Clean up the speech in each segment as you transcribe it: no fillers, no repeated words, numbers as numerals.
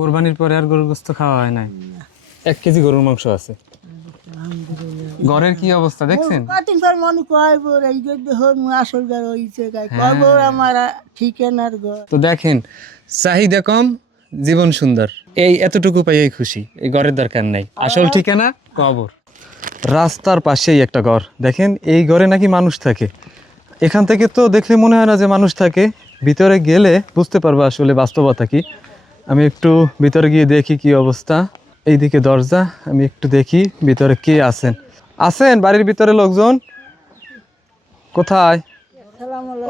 কোরবানির পরে আর গরুর গোশত খাওয়া হয় নাই? 1 কেজি গরুর মাংস আছে। ঘরের কি অবস্থা দেখছেন? কাটিং পর মনে কয় বড় এই যে হন আসল ঘর হইছে গায় কয় বড় আমার ঠিকানার ঘর। তো দেখেন, চাহিদা কম, জীবন সুন্দর, এই এতটুকু পাইই খুশি। এই ঘরের দরকার নাই, আসল ঠিকানা কবর। রাস্তার পাশেই একটা ঘর, দেখেন এই ঘরে নাকি মানুষ থাকে। এখান থেকে তো দেখলে মনে হয় না যে মানুষ থাকে, ভিতরে গেলে বুঝতে পারবো আসলে বাস্তবতা কি। আমি একটু ভিতরে গিয়ে দেখি কি অবস্থা। এইদিকে দরজা, আমি একটু দেখি ভিতরে কে আছেন। আছেন বাড়ির ভিতরে লোকজন? কোথায়?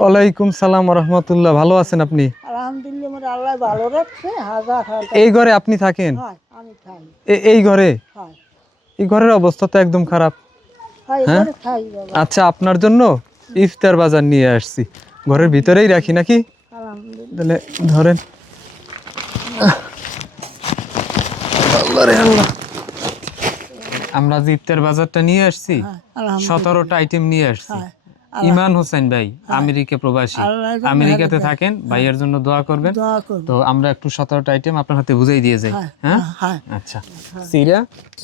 ওয়ালাইকুম সালাম রহমতুল্লাহ। ভালো আছেন আপনি? আলহামদুলিল্লাহ মোর আল্লাহ ভালো রাখছে। হাজার হাজার এই ঘরে আপনি থাকেন? হয় আমি খাই। এই ঘরে? হয় এই ঘরের অবস্থা তো একদম খারাপ। হয় হ্যাঁ? এবারে খাই বাবা। আচ্ছা, আপনার জন্য ইফতার বাজার নিয়ে আসছি। ঘরের ভিতরেই রাখি নাকি? আলহামদুলিল্লাহ। তাহলে ধরেন। আমরা যে ইফতার বাজারটা নিয়ে আসছি, আলহামদুলিল্লাহ। 17টা আইটেম নিয়ে আসছি। হয় ইমান হোসেন ভাই আমেরিকা প্রবাসী, আল্লাহ যেন আমেরিকাতে হেদায়েত থাকেন। ভাইয়ের জন্য দোয়া করবেন। দোয়া করব। তো আমরা একটু 17টা আইটেম আপনার হাতে বুঝাই দিয়ে যাই। হ্যাঁ হ্যাঁ আচ্ছা। সিরা,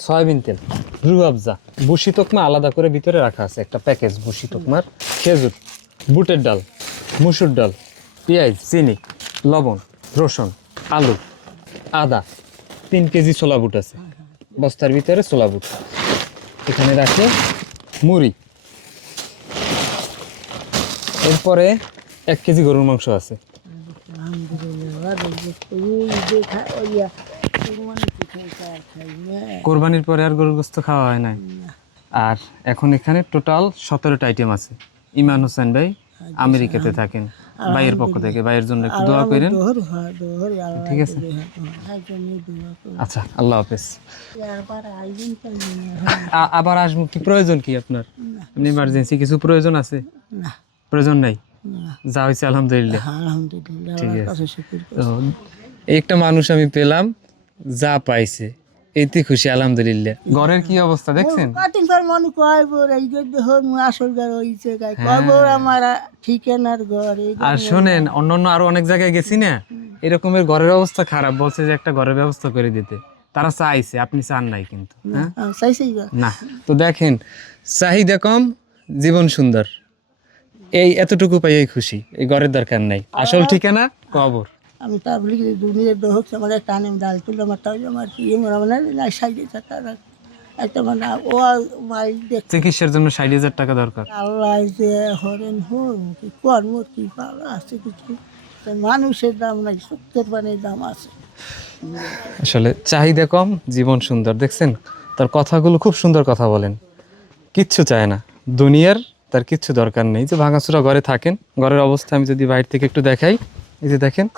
সয়াবিন তেল, রুহ আফজা, বুশি তকমা আলাদা করে ভিতরে রাখা আছে একটা প্যাকেজ বুশি তকমার, খেজুর, বুটের ডাল, মুসুর ডাল, পেঁয়াজ, চিনি, লবণ, রসুন, আলু, আদা, 3 কেজি ছোলা বুট আছে বস্তার ভিতরে। ছোলা বুট এখানে রাখে, মুড়ি, এরপরে 1 কেজি গরুর মাংস আছে। কোরবানির পরে আর গরুর গোশত খাওয়া হয় নাই। আর এখন এখানে টোটাল 17টা আইটেম আছে। ইমান হোসেন ভাই আমেরিকাতে থাকেন, ভাইয়ের পক্ষ থেকে ভাইয়ের জন্য একটু দোয়া করেন। ঠিক আছে? আচ্ছা, আল্লাহ হাফেজ। আবার আসবো। কি প্রয়োজন কি আপনার? ইমার্জেন্সি কিছু প্রয়োজন আছে? প্রয়োজন নাই, যা হয়েছে আলহামদুলিল্লাহ। ঠিক আছে। তো একটা মানুষ আমি পেলাম, যা পাইছে এতে খুশি আলহামদুলিল্লাহ। ঘরের কি অবস্থা দেখছেন? কাটিং পর মনে কয় বড় এই যে হন আসল ঘর হইছে গায় কয় বড় আমার ঠিকানার ঘর। আর শোনেন, অন্যান্য আরো অনেক জায়গায় গেছি না, এরকমের ঘরের অবস্থা খারাপ, বলছে যে একটা ঘরের ব্যবস্থা করে দিতে। তারা চাইছে, আপনি চান নাই কিন্তু। হ্যাঁ চাইছি না। তো দেখেন, চাহিদা কম, জীবন সুন্দর, এই এতটুকু পাইই খুশি। এই ঘরের দরকার নাই, আসল ঠিকানা কবর। আমি তাবলিগ দুনিয়ার হোক আমার একটা আনেম ডাল তুলে আমার তাই আমার কি মানে না 60,000 টাকা একটা মানে ও মাই দেখতে চিকিৎসার জন্য 60,000 টাকা দরকার। আল্লাহ যে হরেন হোক কি কর্ম কি ভালো আছে কিছু, মানুষের দাম নাই, সত্যের পানির দাম আছে। আসলে চাহিদা কম, জীবন সুন্দর। দেখছেন তার কথাগুলো, খুব সুন্দর কথা বলেন, কিচ্ছু চায় না দুনিয়ার, তার কিচ্ছু দরকার নেই। যে ভাঙাচোরা ঘরে থাকেন, ঘরের অবস্থা আমি যদি বাইরে থেকে একটু দেখাই, এই যে দেখেন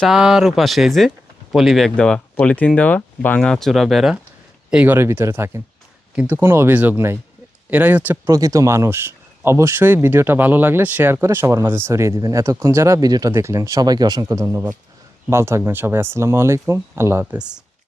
চারপাশে এই যে পলি ব্যাগ দেওয়া, পলিথিন দেওয়া, ভাঙাচোরা বেড়া, এই ঘরের ভিতরে থাকেন, কিন্তু কোনো অভিযোগ নাই। এরাই হচ্ছে প্রকৃত মানুষ। অবশ্যই ভিডিওটা ভালো লাগলে শেয়ার করে সবার মাঝে ছড়িয়ে দিবেন। এতক্ষণ যারা ভিডিওটা দেখলেন সবাইকে অসংখ্য ধন্যবাদ। ভালো থাকবেন সবাই। আসসালামু আলাইকুম, আল্লাহ হাফেজ।